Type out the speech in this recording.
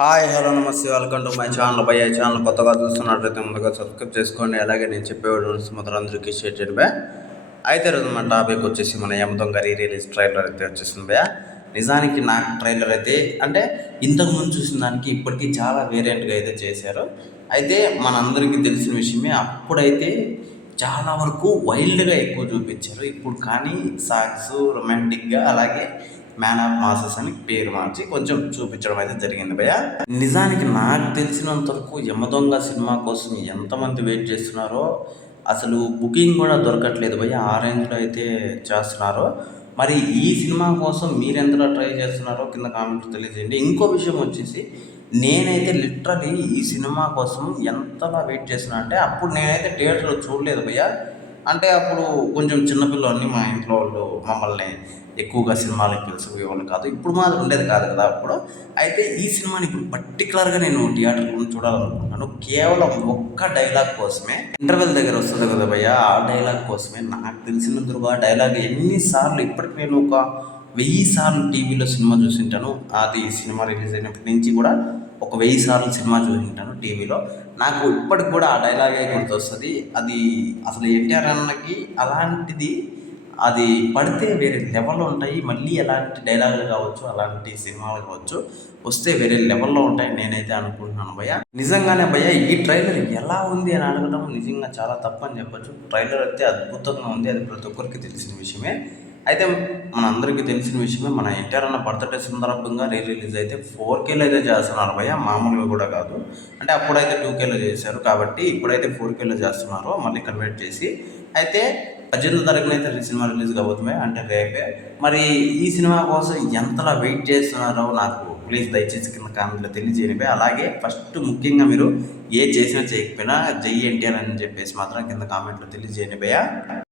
Hi hello నమస్తే welcome to my channel by ఈ channel కొత్తగా చూస్తున్నట్లయితే ముందుగా సబ్స్క్రైబ్ చేసుకోండి. అలాగే నేను చెప్పే వీడియోస్ మొదలు అందరికీ షేర్ చేయండి బే. అయితే రోజు మన టాపిక్ వచ్చేసి మన యమదొంగ రిలీజ్ ట్రైలర్ అయితే వచ్చేసింది బే. నిజానికి నాకు ట్రైలర్ అయితే అంటే ఇంతకుముందు చూసిన దానికి ఇప్పటికీ చాలా వేరియంట్గా అయితే చేశారు. అయితే మనందరికీ తెలిసిన విషయమే, అప్పుడైతే చాలా వరకు వైల్డ్గా ఎక్కువ చూపించారు. ఇప్పుడు కానీ సాంగ్స్ రొమాంటిక్గా అలాగే మ్యాన్ ఆఫ్ మాసెస్ అని పేరు మార్చి కొంచెం చూపించడం అయితే జరిగింది భయ్య. నిజానికి నాకు తెలిసినంత వరకు యమదొంగ సినిమా కోసం ఎంతమంది వెయిట్ చేస్తున్నారో, అసలు బుకింగ్ కూడా దొరకట్లేదు భయ్య. ఆ రేంజ్లో అయితే చేస్తున్నారో. మరి ఈ సినిమా కోసం మీరెంతలా ట్రై చేస్తున్నారో కింద కామెంట్ తెలియజేయండి. ఇంకో విషయం వచ్చేసి, నేనైతే లిటరలీ ఈ సినిమా కోసం ఎంతలా వెయిట్ చేస్తున్నా అంటే, అప్పుడు నేనైతే థియేటర్లో చూడలేదు భయ్య. అంటే అప్పుడు కొంచెం చిన్నపిల్లల్ని, మా ఇంట్లో వాళ్ళు మమ్మల్ని ఎక్కువగా సినిమాలకు పిలిచేవాళ్ళు కాదు. ఇప్పుడు మాత్రం ఉండేది కాదు కదా అప్పుడు. అయితే ఈ సినిమాని ఇప్పుడు పర్టికులర్గా నేను థియేటర్లో చూడాలనుకుంటున్నాను. కేవలం ఒక్క డైలాగ్ కోసమే. ఇంటర్వెల్ దగ్గర వస్తుంది కదా భయ్య, ఆ డైలాగ్ కోసమే. నాకు తెలిసినందుకు ఆ డైలాగ్ ఎన్నిసార్లు, ఇప్పటికి నేను ఒక 1000 సార్లు టీవీలో సినిమా చూసింటాను. అది సినిమా రిలీజ్ అయినప్పటి నుంచి కూడా ఒక 1000 సార్లు సినిమా చూసింటాను టీవీలో. నాకు ఇప్పటికి కూడా ఆ డైలాగే గుర్తొస్తుంది. అది అసలు ఎన్టీఆర్ అన్నకి అలాంటిది అది పడితే వేరే లెవెల్లో ఉంటాయి. మళ్ళీ ఎలాంటి డైలాగులు కావచ్చు, అలాంటి సినిమాలు కావచ్చు వస్తే వేరే లెవెల్లో ఉంటాయి నేనైతే అనుకుంటున్నాను భయ్య. నిజంగానే భయ్య, ఈ ట్రైలర్ ఎలా ఉంది అని అడగడం నిజంగా చాలా తప్పని చెప్పొచ్చు. ట్రైలర్ అయితే అద్భుతంగా ఉంది, అది ప్రతి ఒక్కరికి తెలిసిన విషయమే. అయితే మనందరికీ తెలిసిన విషయమే, మన ఎన్టీఆర్ అన్న బర్త్డే సందర్భంగా రిలీజ్ అయితే 4Kలో అయితే చేస్తున్నారు భయ్య, మామూలుగా కూడా కాదు. అంటే అప్పుడైతే 2Kలో చేశారు కాబట్టి ఇప్పుడైతే 4Kలో చేస్తున్నారు మళ్ళీ కన్వర్ట్ చేసి. అయితే 18వ తారీఖున అయితే సినిమా రిలీజ్ కాబోతుంది, అంటే రేపే. మరి ఈ సినిమా కోసం ఎంతలా వెయిట్ చేస్తున్నారో నాకు ప్లీజ్ దయచేసి కింద కామెంట్లో తెలియజేయండి. అలాగే ఫస్ట్ ముఖ్యంగా మీరు ఏ చేసినా చేయకపోయినా జై ఎన్టీఆర్ అని చెప్పేసి మాత్రం కింద కామెంట్లో తెలియజేయండి భయ్య.